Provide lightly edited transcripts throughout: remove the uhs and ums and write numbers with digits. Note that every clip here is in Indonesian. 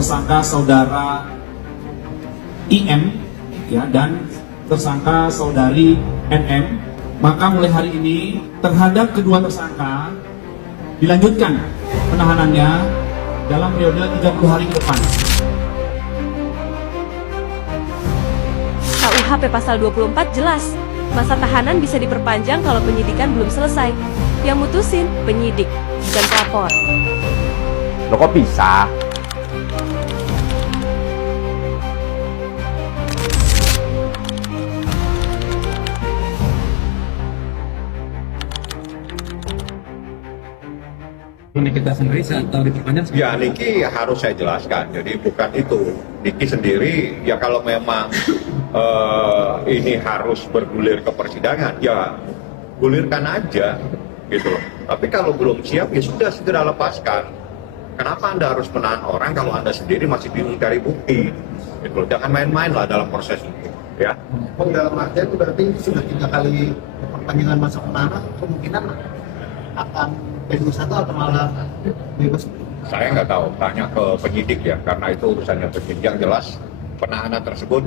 tersangka saudara IM ya dan tersangka saudari NM, maka mulai hari ini terhadap kedua tersangka dilanjutkan penahanannya dalam periode 30 hari ke depan. KUHP pasal 24 jelas, masa tahanan bisa diperpanjang kalau penyidikan belum selesai. Yang mutusin penyidik, bukan pelapor. Loh kok bisa? Kita sendiri atau diperpanjang? Ya, Niki harus saya jelaskan. Jadi bukan itu. Niki sendiri, ya kalau memang ini harus bergulir ke persidangan, ya gulirkan aja, gitu loh. Tapi kalau belum siap, ya sudah segera lepaskan. Kenapa Anda harus menahan orang kalau Anda sendiri masih bingung cari bukti? Gitu loh. Jangan main-main lah dalam proses itu, ya. Dalam artian itu berarti sudah 3 kali perpanjangan masa penahanan, kemungkinan akan bebas atau malah bebas? Saya nggak tahu, tanya ke penyidik ya, karena itu urusannya penyidik. Yang jelas penahanan tersebut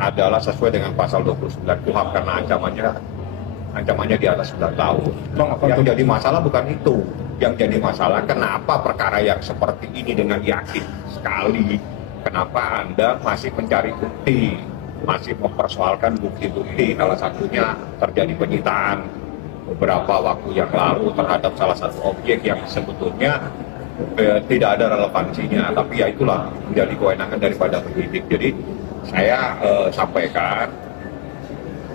adalah sesuai dengan pasal 29 KUHP karena ancamannya di atas 9 tahun. Yang jadi masalah bukan itu. Yang jadi masalah kenapa perkara yang seperti ini dengan yakin sekali, kenapa Anda masih mencari bukti, masih mempersoalkan bukti-bukti. Salah satunya terjadi penyitaan beberapa waktu yang lalu terhadap salah satu objek yang sebetulnya tidak ada relevansinya, tapi ya itulah menjadi kewenangan daripada penyidik. Jadi saya sampaikan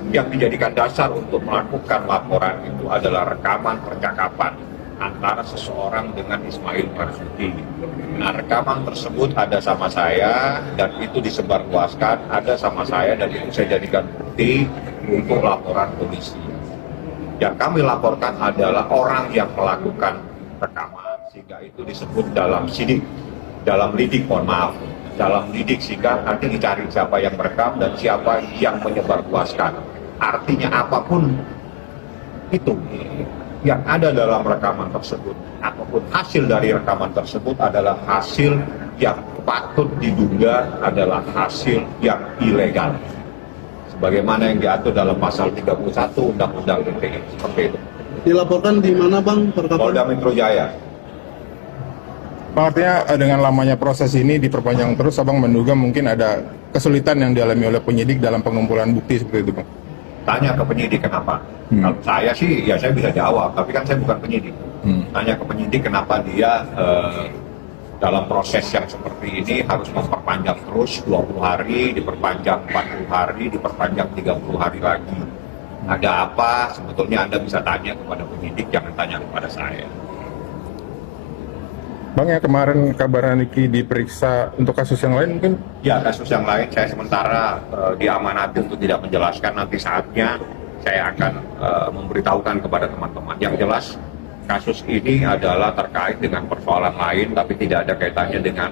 yang dijadikan dasar untuk melakukan laporan itu adalah rekaman percakapan antara seseorang dengan Ismail Marzuki. Nah, rekaman tersebut ada sama saya dan itu disebarluaskan, ada sama saya dan itu saya jadikan bukti untuk laporan polisi. Yang kami laporkan adalah orang yang melakukan rekaman, sehingga itu disebut dalam sidik, dalam lidik, dalam lidik, sehingga nanti dicari siapa yang merekam dan siapa yang menyebarluaskan. Artinya apapun itu yang ada dalam rekaman tersebut, apapun hasil dari rekaman tersebut adalah hasil yang patut diduga adalah hasil yang ilegal, sebagaimana yang diatur dalam pasal 31 Undang-Undang ITE, seperti itu. Dilaporkan di mana Bang perkapan? Polda Metro Jaya. Bang, artinya dengan lamanya proses ini diperpanjang terus, Abang menduga mungkin ada kesulitan yang dialami oleh penyidik dalam pengumpulan bukti seperti itu, Bang? Tanya ke penyidik kenapa. Kalau saya sih, ya saya bisa jawab, tapi kan saya bukan penyidik. Tanya ke penyidik kenapa dia dalam proses yang seperti ini harus memperpanjang terus 20 hari, diperpanjang 40 hari, diperpanjang 30 hari lagi. Ada apa? Sebetulnya Anda bisa tanya kepada penyidik, jangan tanya kepada saya. Bang, ya kemarin kabar Niki diperiksa untuk kasus yang lain mungkin? Ya, kasus yang lain saya sementara diamanati untuk tidak menjelaskan. Nanti saatnya saya akan memberitahukan kepada teman-teman. Yang jelas kasus ini adalah terkait dengan persoalan lain, tapi tidak ada kaitannya dengan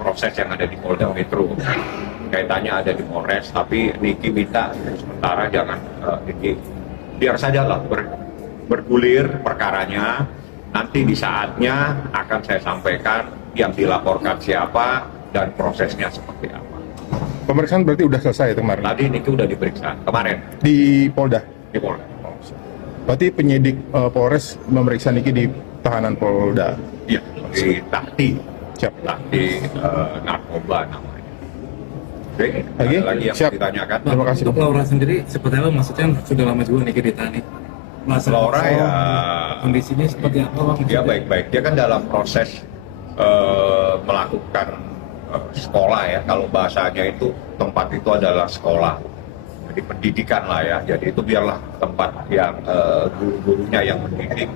proses yang ada di Polda Metro. Kaitannya ada di Polres, tapi Niki minta sementara jangan Niki, biar saja lah bergulir perkaranya. Nanti di saatnya akan saya sampaikan yang dilaporkan siapa dan prosesnya seperti apa. Pemeriksaan berarti udah selesai kemarin? Tadi Niki udah diperiksa kemarin Di Polda? di Polda. Berarti penyidik Polres memeriksa Niki di tahanan Polda? Iya, di Tahti. Siap. Tahti narkoba namanya. Oke, Lagi? ada lagi yang Siap. ditanyakan? Terima kasih. Untuk Laura sendiri, seperti apa? Maksudnya sudah lama juga Niki ditani. Laura ya Kondisinya seperti apa, Bang? dia baik-baik. Dia kan dalam proses melakukan sekolah ya. Kalau bahasanya itu tempat itu adalah sekolah. Jadi pendidikan lah ya. Jadi itu biarlah tempat yang guru-gurunya yang mendidik.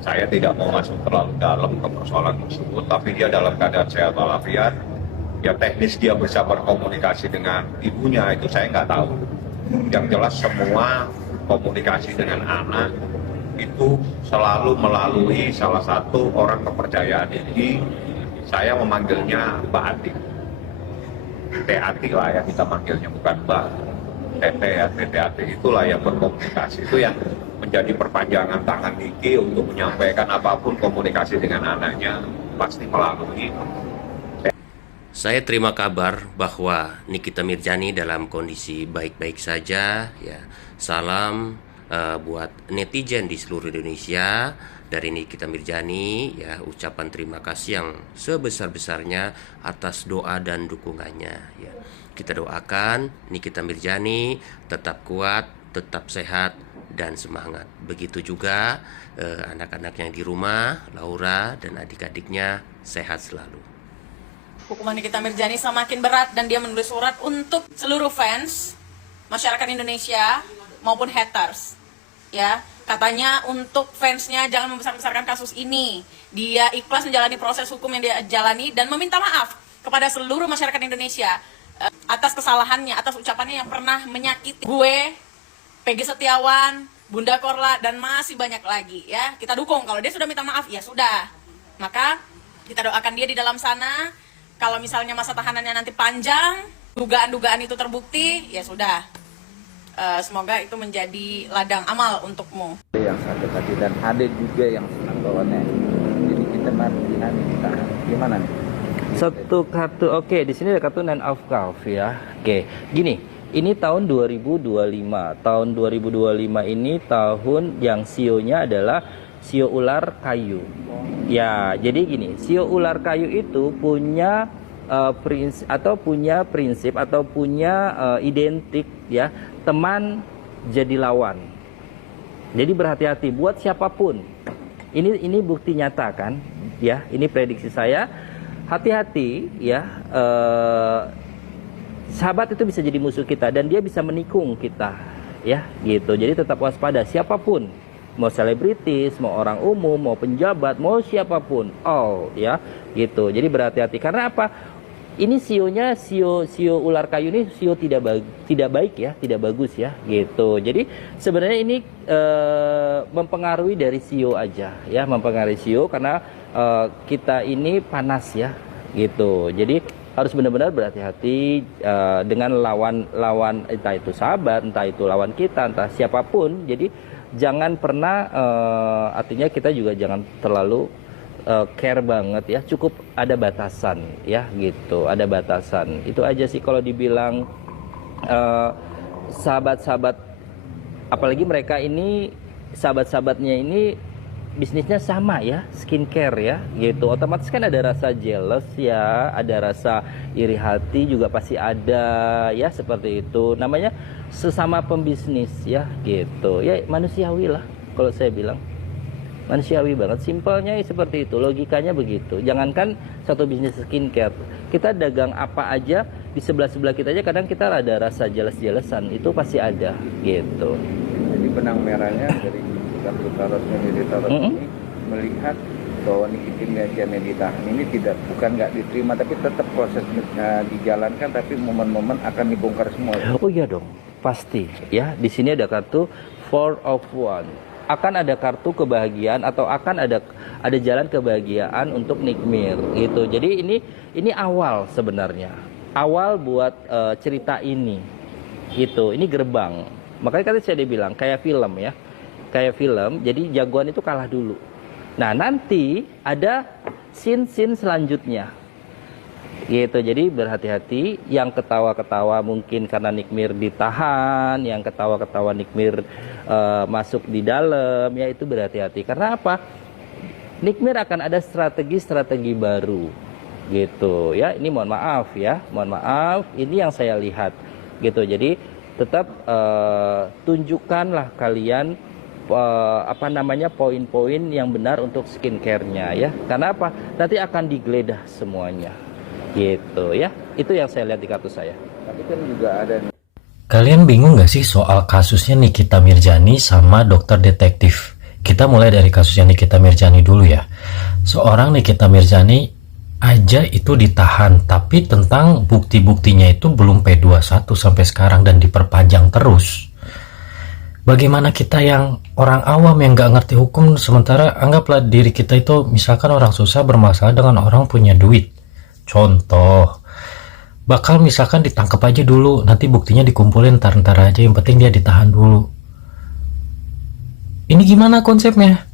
Saya tidak mau masuk terlalu dalam ke persoalan tersebut. Tapi dia dalam keadaan sehat walafiat. Ya teknis dia bisa berkomunikasi dengan ibunya itu saya nggak tahu. Yang jelas semua komunikasi dengan anak itu selalu melalui salah satu orang kepercayaan ini. Saya memanggilnya Mbak Ati. Teh Ati lah ya, kita manggilnya, bukan Mbak. Tete ya, Tete Ati itulah yang berkomunikasi. Itu yang menjadi perpanjangan tangan Niki untuk menyampaikan apapun komunikasi dengan anaknya pasti melalui Saya terima kabar bahwa Nikita Mirzani dalam kondisi baik-baik saja ya. Salam buat netizen di seluruh Indonesia dari Nikita Mirzani ya, ucapan terima kasih yang sebesar-besarnya atas doa dan dukungannya ya. Kita doakan Nikita Mirzani tetap kuat, tetap sehat dan semangat. Begitu juga anak-anak yang di rumah, Laura dan adik-adiknya sehat selalu. Hukuman Nikita Mirzani semakin berat dan dia menulis surat untuk seluruh fans masyarakat Indonesia maupun haters. Ya, katanya untuk fansnya jangan membesar-besarkan kasus ini. Dia ikhlas menjalani proses hukum yang dia jalani dan meminta maaf kepada seluruh masyarakat Indonesia atas kesalahannya, atas ucapannya yang pernah menyakiti gue, Peggy Setiawan, Bunda Korla dan masih banyak lagi ya. Kita dukung, kalau dia sudah minta maaf ya sudah. Maka kita doakan dia di dalam sana. Kalau misalnya masa tahanannya nanti panjang, dugaan-dugaan itu terbukti, ya sudah. Semoga itu menjadi ladang amal untukmu. Yang sakit hati dan ada juga yang senang lawannya. Jadi kita nanti ditahan. Gimana nih? Satu kartu, oke, di sini ada kartu Nine of Cups ya. Oke, gini, ini tahun 2025. Tahun 2025 ini tahun yang sionya adalah sio ular kayu. Ya, jadi gini, sio ular kayu itu punya prinsip atau punya identik ya, teman jadi lawan. Jadi berhati-hati buat siapapun. Ini bukti nyata kan? Ya, ini prediksi saya. Hati-hati ya. Sahabat itu bisa jadi musuh kita dan dia bisa menikung kita ya, gitu. Jadi tetap waspada siapapun. Mau selebritis, mau orang umum, mau penjabat, mau siapapun, all ya, gitu. Jadi berhati-hati karena apa? Ini sionya sio ular kayu ini sio tidak baik ya, tidak bagus ya, gitu. Jadi sebenarnya ini mempengaruhi dari sio aja ya, mempengaruhi sio karena kita ini panas ya, gitu. Jadi harus benar-benar berhati-hati dengan lawan entah itu sahabat, entah itu lawan kita, entah siapapun. Jadi jangan pernah artinya kita juga jangan terlalu care banget ya, cukup ada batasan ya, gitu, ada batasan. Itu aja sih kalau dibilang sahabat-sahabat, apalagi mereka ini sahabat-sahabatnya ini bisnisnya sama ya, skincare ya, gitu. Otomatis kan ada rasa jealous ya, ada rasa iri hati juga pasti ada ya, seperti itu. Namanya sesama pembisnis ya, gitu. Ya manusiawi lah kalau saya bilang. Manusiawi banget, simpelnya seperti itu, logikanya begitu. Jangankan satu bisnis skincare, kita dagang apa aja di sebelah-sebelah kita aja kadang kita ada rasa jealous-jealousan, itu pasti ada, gitu. Jadi benang merahnya dari kartu tarotnya ini melihat bahwa Nikita Mirzani ini bukan nggak diterima, tapi tetap proses dijalankan, tapi momen-momen akan dibongkar semua. Oh iya dong, pasti ya. Di sini ada kartu Four of Wands. Akan ada kartu kebahagiaan atau akan ada jalan kebahagiaan untuk Nikmir gitu. Jadi ini awal sebenarnya. Awal buat cerita ini. Gitu. Ini gerbang. Makanya tadi saya bilang kayak film ya. Kayak film. Jadi jagoan itu kalah dulu. Nah, nanti ada scene selanjutnya. Gitu. Jadi berhati-hati, yang ketawa-ketawa mungkin karena Nikmir ditahan, yang ketawa-ketawa Nikmir masuk di dalam, ya itu berhati-hati. Karena apa? Nikmir akan ada strategi baru. Gitu ya. Ini mohon maaf ya. Mohon maaf, ini yang saya lihat. Gitu. Jadi tetap tunjukkanlah kalian poin-poin yang benar untuk skincare-nya ya. Karena apa? Nanti akan digeledah semuanya. Gitu ya, itu yang saya lihat di kartu saya. Tapi kan juga ada. Kalian bingung gak sih soal kasusnya Nikita Mirzani sama dokter detektif? Kita mulai dari kasusnya Nikita Mirzani dulu ya. Seorang Nikita Mirzani aja itu ditahan, tapi tentang bukti-buktinya itu belum P21 sampai sekarang dan diperpanjang terus. Bagaimana kita yang orang awam yang gak ngerti hukum, sementara anggaplah diri kita itu misalkan orang susah bermasalah dengan orang punya duit. Contoh, bakal misalkan ditangkap aja dulu, nanti buktinya dikumpulin ntar aja, yang penting dia ditahan dulu. Ini gimana konsepnya?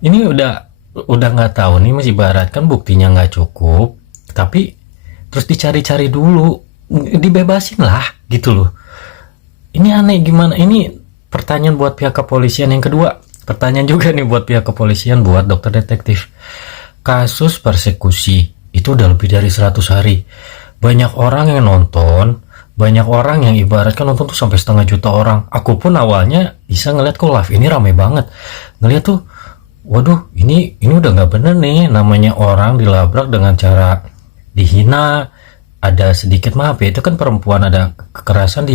Ini udah nggak tahu nih, masih ibaratkan buktinya nggak cukup, Tapi terus dicari-cari dulu, dibebasin lah gitu loh. Ini aneh gimana? Ini pertanyaan buat pihak kepolisian. Yang kedua, pertanyaan juga nih buat pihak kepolisian, buat dokter detektif. Kasus persekusi itu udah lebih dari 100 hari. Banyak orang yang nonton, banyak orang yang ibaratkan nonton tuh sampai 1,5 juta orang. Aku pun awalnya bisa ngeliat kok live ini rame banget. Ngeliat tuh, waduh ini udah nggak bener nih. Namanya orang dilabrak dengan cara dihina, ada sedikit maaf ya, itu kan perempuan, ada kekerasan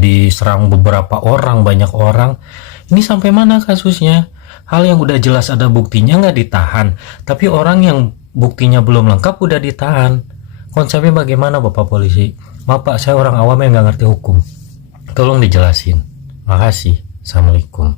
diserang beberapa orang, banyak orang. Ini sampai mana kasusnya? Hal yang udah jelas ada buktinya nggak ditahan, tapi orang yang buktinya belum lengkap udah ditahan. Konsepnya bagaimana Bapak Polisi? Maaf Pak, saya orang awam yang nggak ngerti hukum. Tolong dijelasin. Makasih. Assalamualaikum.